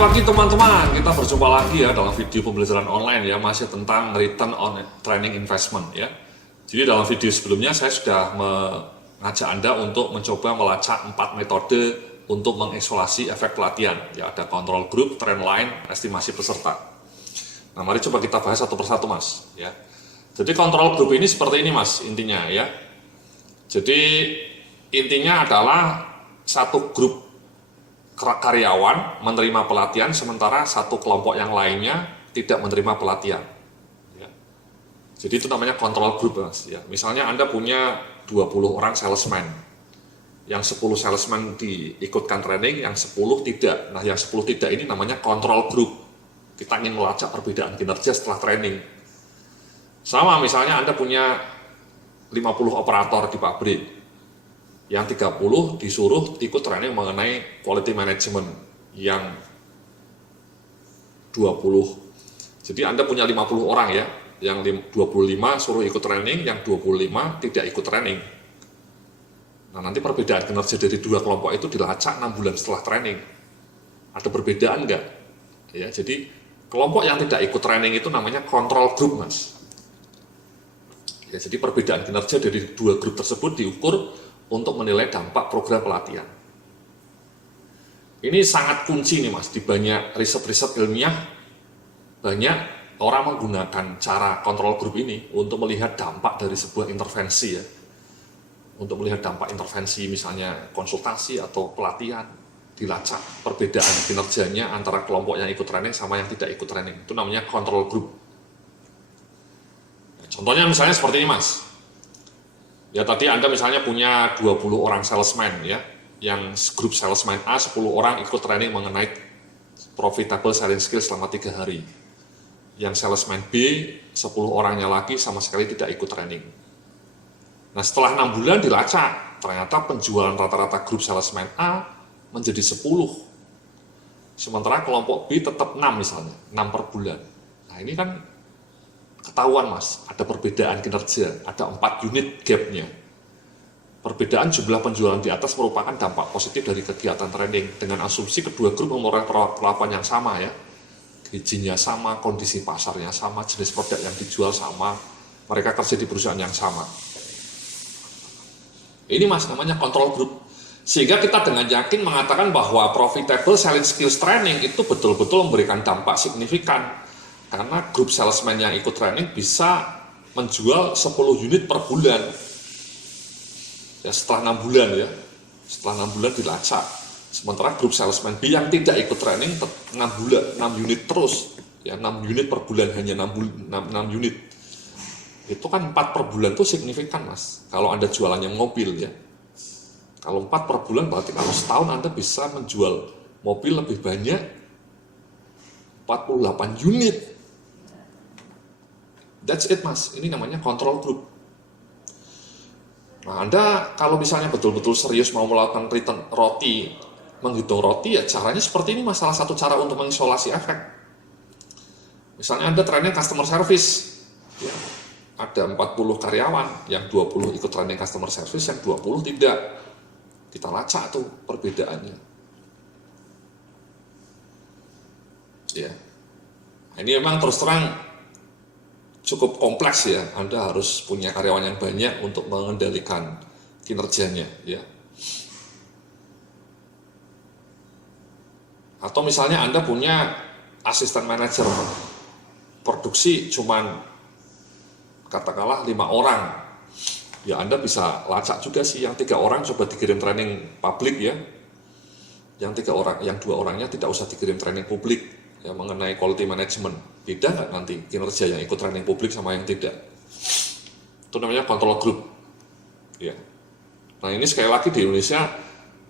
Selamat pagi teman-teman, kita berjumpa lagi ya dalam video pembelajaran online ya, masih tentang return on training investment ya. Jadi dalam video sebelumnya saya sudah mengajak Anda untuk mencoba melacak 4 metode untuk mengisolasi efek pelatihan ya, ada control group, trend line, estimasi peserta. Nah mari coba kita bahas satu persatu mas ya. Jadi control group ini seperti ini mas intinya ya. Jadi intinya adalah satu grup karyawan menerima pelatihan sementara satu kelompok yang lainnya tidak menerima pelatihan ya. Jadi itu namanya control group mas ya. Misalnya Anda punya 20 orang salesman, yang 10 salesman diikutkan training, yang 10 tidak. Nah yang 10 tidak ini namanya control group. Kita ingin melacak perbedaan kinerja setelah training. Sama misalnya Anda punya 50 operator di pabrik, yang 30 disuruh ikut training mengenai quality management, yang 20. Jadi Anda punya 50 orang ya, yang 25 suruh ikut training, yang 25 tidak ikut training. Nah nanti perbedaan kinerja dari dua kelompok itu dilacak 6 bulan setelah training. Ada perbedaan enggak? Ya, jadi kelompok yang tidak ikut training itu namanya control group mas. Ya, jadi perbedaan kinerja dari dua grup tersebut diukur untuk menilai dampak program pelatihan. Ini sangat kunci nih mas, di banyak riset-riset ilmiah, banyak orang menggunakan cara control group ini untuk melihat dampak dari sebuah intervensi ya. Untuk melihat dampak intervensi misalnya konsultasi atau pelatihan, dilacak perbedaan kinerjanya antara kelompok yang ikut training sama yang tidak ikut training. Itu namanya control group. Contohnya misalnya seperti ini mas. Ya tadi Anda misalnya punya 20 orang salesman ya, yang grup salesman A 10 orang ikut training mengenai profitable selling skill selama 3 hari. Yang salesman B 10 orangnya lagi sama sekali tidak ikut training. Nah setelah 6 bulan dilacak, ternyata penjualan rata-rata grup salesman A menjadi 10. Sementara kelompok B tetap 6 misalnya, 6 per bulan. Nah ini kan ketahuan mas, ada perbedaan kinerja, ada 4 unit gapnya. Perbedaan jumlah penjualan di atas merupakan dampak positif dari kegiatan training dengan asumsi kedua grup memperoleh perlakuan yang sama ya. Gajinya sama, kondisi pasarnya sama, jenis produk yang dijual sama, mereka kerja di perusahaan yang sama. Ini mas namanya control group. Sehingga kita dengan yakin mengatakan bahwa profitable selling skills training itu betul-betul memberikan dampak signifikan. Karena grup salesman yang ikut training bisa menjual 10 unit per bulan. Ya, setelah 6 bulan ya. Setelah 6 bulan dilacak. Sementara grup salesman B yang tidak ikut training 6 bulan, 6 unit terus. Ya, 6 unit per bulan hanya 6 unit. Itu kan 4 per bulan itu signifikan mas. Kalau Anda jualannya mobil ya. Kalau 4 per bulan berarti kalau setahun Anda bisa menjual mobil lebih banyak 48 unit. That's it mas, ini namanya control group. Nah Anda kalau misalnya betul-betul serius mau melakukan return roti, menghitung roti ya caranya seperti ini mas, salah satu cara untuk mengisolasi efek. Misalnya Anda training customer service, ya, ada 40 karyawan, yang 20 ikut training customer service, yang 20 tidak. Kita lacak tuh perbedaannya. Ya, ini memang terus terang cukup kompleks ya. Anda harus punya karyawan yang banyak untuk mengendalikan kinerjanya ya. Atau misalnya Anda punya asisten manajer produksi cuman katakanlah 5 orang. Ya Anda bisa lacak juga sih, yang 3 orang coba dikirim training publik ya. Yang 3 orang, yang 2 orangnya tidak usah dikirim training publik. Ya, mengenai quality management, beda nggak nanti kinerja yang ikut training publik sama yang tidak? Itu namanya control group ya. Nah ini sekali lagi di Indonesia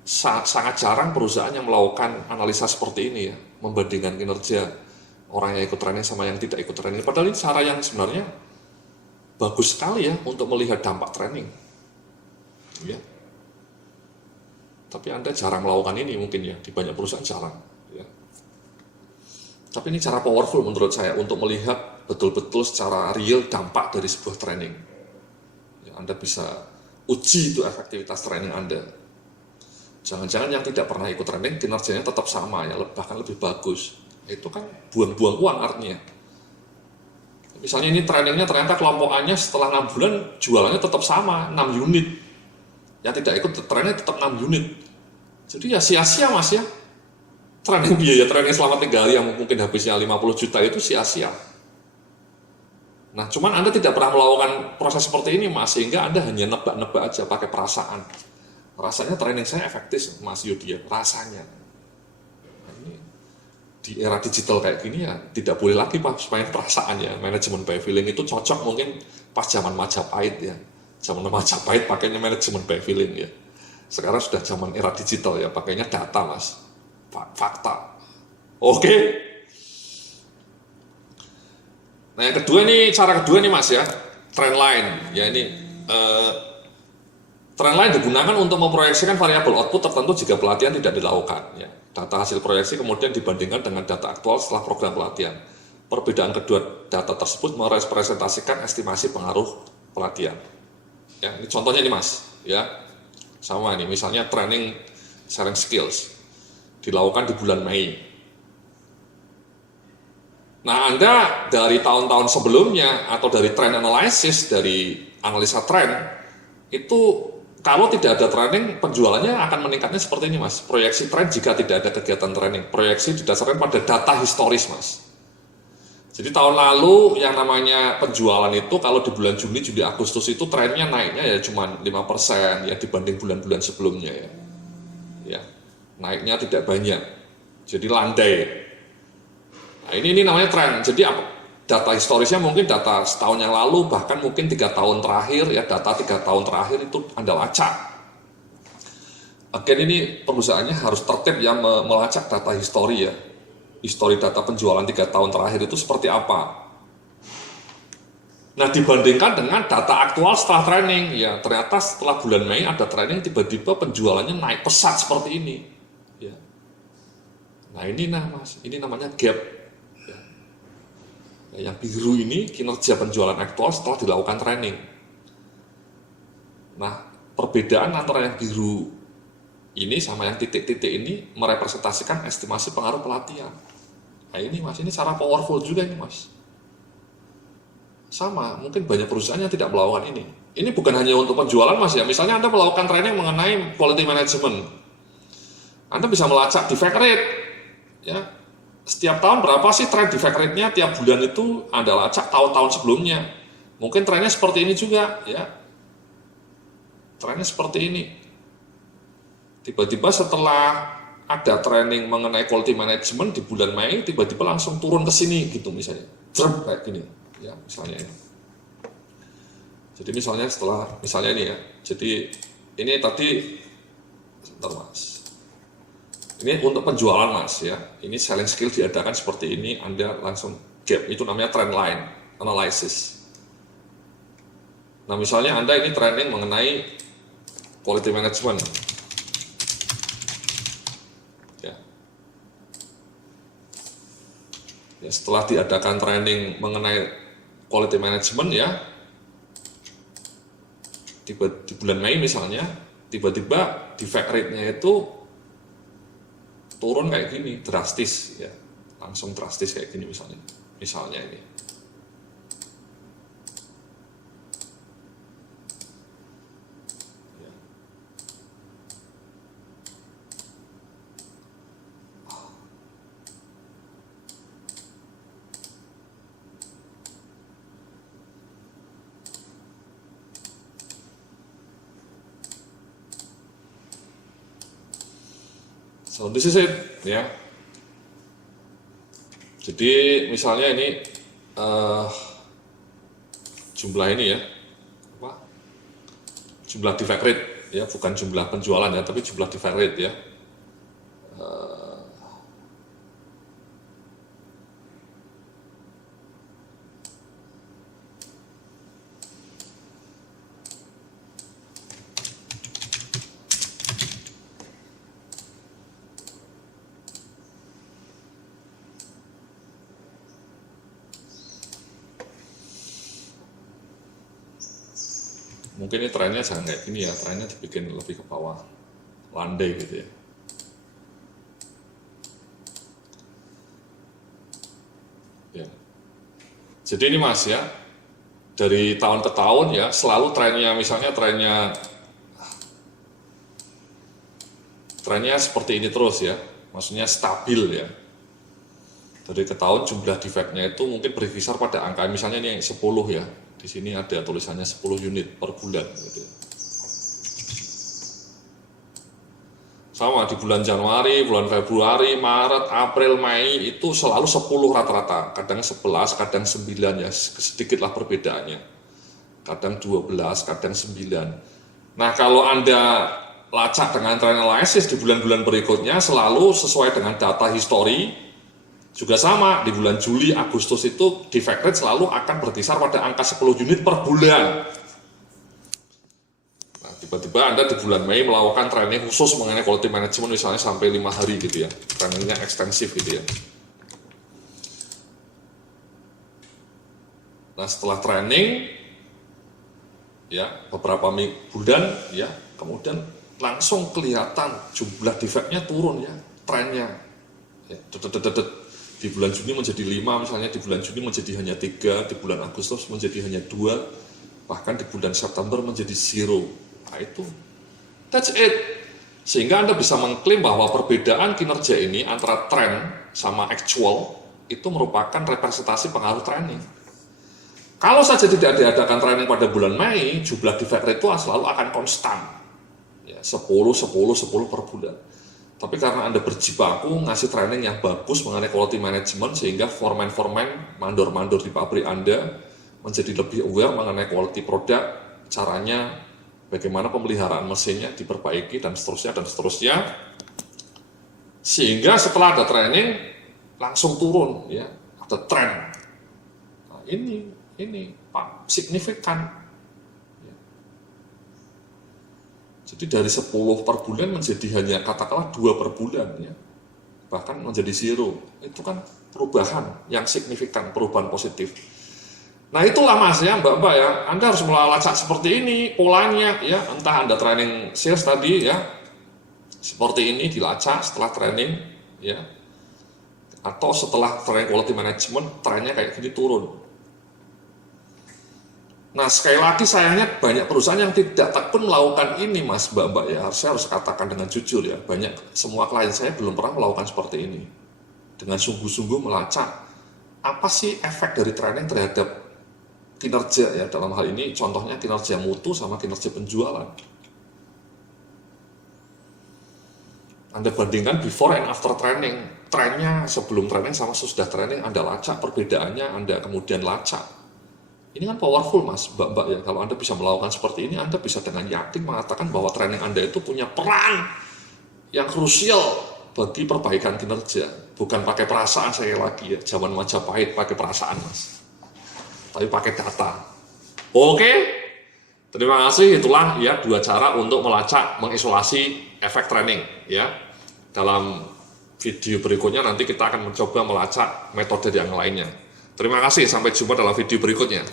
sangat jarang perusahaan yang melakukan analisa seperti ini ya, membandingkan kinerja orang yang ikut training sama yang tidak ikut training. Padahal ini cara yang sebenarnya bagus sekali ya untuk melihat dampak training ya. Tapi Anda jarang melakukan ini mungkin ya, di banyak perusahaan jarang ya. Tapi ini cara powerful menurut saya untuk melihat betul-betul secara real dampak dari sebuah training. Ya, Anda bisa uji itu efektivitas training Anda. Jangan-jangan yang tidak pernah ikut training kinerjanya tetap sama ya, bahkan lebih bagus. Itu kan buang-buang uang artinya. Misalnya ini trainingnya ternyata kelompok A-nya setelah 6 bulan jualannya tetap sama, 6 unit. Yang tidak ikut training tetap 6 unit. Jadi ya sia-sia mas ya. Biaya training selama 3 hari yang mungkin habisnya 50 juta itu sia-sia. Nah cuman Anda tidak pernah melakukan proses seperti ini mas, sehingga Anda hanya nebak-nebak aja pakai perasaan. Rasanya training saya efektif mas Yudi ya, rasanya. Nah, ini di era digital kayak gini ya tidak boleh lagi pak main perasaan ya. Manajemen by feeling itu cocok mungkin pas zaman Majapahit ya. Zaman Majapahit pakainya manajemen by feeling ya. Sekarang sudah zaman era digital ya, pakainya data mas, fakta. Oke. Nah yang kedua nih, cara kedua nih mas ya, trend line ya. Ini trend line digunakan untuk memproyeksikan variabel output tertentu jika pelatihan tidak dilakukan ya. Data hasil proyeksi kemudian dibandingkan dengan data aktual setelah program pelatihan. Perbedaan kedua data tersebut merepresentasikan estimasi pengaruh pelatihan ya. Ini contohnya nih mas ya, sama nih misalnya training sharing skills dilakukan di bulan Mei. Nah Anda dari tahun-tahun sebelumnya atau dari trend analysis, dari analisa trend itu kalau tidak ada training penjualannya akan meningkatnya seperti ini mas. Proyeksi trend jika tidak ada kegiatan training, proyeksi didasarkan pada data historis mas. Jadi tahun lalu yang namanya penjualan itu kalau di bulan Juni, Juli, Agustus itu trennya naiknya ya cuma 5% ya dibanding bulan-bulan sebelumnya ya. Ya, naiknya tidak banyak. Jadi landai. Nah, ini namanya tren. Jadi apa? Data historisnya mungkin data setahun yang lalu, bahkan mungkin 3 tahun terakhir ya, data 3 tahun terakhir itu Anda lacak. Agen ini perusahaannya harus tertib ya melacak data histori ya. Histori data penjualan 3 tahun terakhir itu seperti apa. Nah dibandingkan dengan data aktual setelah training ya, ternyata setelah bulan Mei ada training tiba-tiba penjualannya naik pesat seperti ini ya. Nah ini mas, ini namanya gap ya. Nah, yang biru ini kinerja penjualan aktual setelah dilakukan training. Nah perbedaan antara yang biru ini sama yang titik-titik ini merepresentasikan estimasi pengaruh pelatihan. Nah ini mas, ini cara powerful juga ini mas. Sama, mungkin banyak perusahaan yang tidak melakukan ini. Ini bukan hanya untuk penjualan mas ya, misalnya Anda melakukan training mengenai quality management. Anda bisa melacak defect rate. Ya, setiap tahun berapa sih trend defect rate-nya tiap bulan itu Anda lacak tahun-tahun sebelumnya. Mungkin trennya seperti ini juga ya. Trennya seperti ini. Tiba-tiba setelah ada training mengenai quality management di bulan Mei, tiba-tiba langsung turun ke sini gitu misalnya. Kayak gini. Ya, misalnya ini. Jadi misalnya misalnya ini ya. Jadi ini tadi sebentar mas. Ini untuk penjualan mas ya. Ini selling skill diadakan seperti ini, Anda langsung gap, itu namanya trend line analysis. Nah, misalnya Anda ini training mengenai quality management. Ya, setelah diadakan training mengenai quality management ya, di bulan Mei misalnya, tiba-tiba defect rate-nya itu turun kayak gini, drastis ya, langsung drastis kayak gini misalnya ini. So this is it ya. Jadi misalnya ini jumlah ini ya, apa? Jumlah defect rate ya, bukan jumlah penjualan ya, tapi jumlah defect rate ya. Mungkin ini trennya jangan kayak gini ya, trennya dibikin lebih ke bawah. landai gitu ya. Ya. Jadi ini Mas ya, dari tahun ke tahun ya selalu trennya, misalnya trennya seperti ini terus ya, maksudnya stabil ya. Dari ke tahun jumlah defectnya itu mungkin berkisar pada angka, misalnya ini 10 ya, di sini ada tulisannya 10 unit per bulan gitu. Sama di bulan Januari, bulan Februari, Maret, April, Mei itu selalu 10 rata-rata, kadang 11, kadang 9 ya, sedikitlah perbedaannya. Kadang 12, kadang 9. Nah, kalau Anda lacak dengan trend analysis di bulan-bulan berikutnya selalu sesuai dengan data history, juga sama, di bulan Juli, Agustus itu defect rate selalu akan berkisar pada angka 10 unit per bulan. Nah, tiba-tiba Anda di bulan Mei melakukan training khusus mengenai quality management misalnya sampai 5 hari gitu ya, trainingnya ekstensif gitu ya. Nah, setelah training ya beberapa bulan ya, kemudian langsung kelihatan jumlah defectnya turun ya, trennya ya, di bulan Juni menjadi 5 misalnya, di bulan Juni menjadi hanya 3, di bulan Agustus menjadi hanya 2, bahkan di bulan September menjadi 0. Nah itu, that's it. Sehingga Anda bisa mengklaim bahwa perbedaan kinerja ini antara trend sama actual itu merupakan representasi pengaruh training. Kalau saja tidak diadakan training pada bulan Mei, jumlah defect rate itu selalu akan konstan. Ya, 10 per bulan. Tapi karena Anda berjibaku ngasih training yang bagus mengenai quality management, sehingga foreman, mandor-mandor di pabrik Anda menjadi lebih aware mengenai quality produk, caranya, bagaimana pemeliharaan mesinnya diperbaiki, dan seterusnya. Sehingga setelah ada training, langsung turun, ya, ada trend. Nah, ini Pak, signifikan. Jadi dari 10 per bulan menjadi hanya katakanlah 2 per bulan ya. Bahkan menjadi 0. Itu kan perubahan yang signifikan, perubahan positif. Nah itulah Mas ya, Mbak-mbak ya, Anda harus melacak seperti ini polanya ya, entah Anda training sales tadi ya, seperti ini dilacak setelah training ya, atau setelah training quality management trennya kayak gini turun. Nah sekali lagi sayangnya banyak perusahaan yang tidak tekun melakukan ini Mas, Mbak-mbak ya, saya harus katakan dengan jujur ya, semua klien saya belum pernah melakukan seperti ini, dengan sungguh-sungguh melacak apa sih efek dari training terhadap kinerja ya, dalam hal ini contohnya kinerja mutu sama kinerja penjualan. Anda bandingkan before and after training, trennya sebelum training sama sesudah training, Anda lacak perbedaannya, Anda kemudian lacak. Ini kan powerful Mas, Mbak-mbak ya, kalau Anda bisa melakukan seperti ini, Anda bisa dengan yakin mengatakan bahwa training Anda itu punya peran yang krusial bagi perbaikan kinerja. Bukan pakai perasaan sekali lagi ya, zaman Majapahit pakai perasaan Mas, tapi pakai data. Oke, terima kasih, itulah ya 2 cara untuk melacak, mengisolasi efek training ya. Dalam video berikutnya nanti kita akan mencoba melacak metode yang lainnya. Terima kasih, sampai jumpa dalam video berikutnya.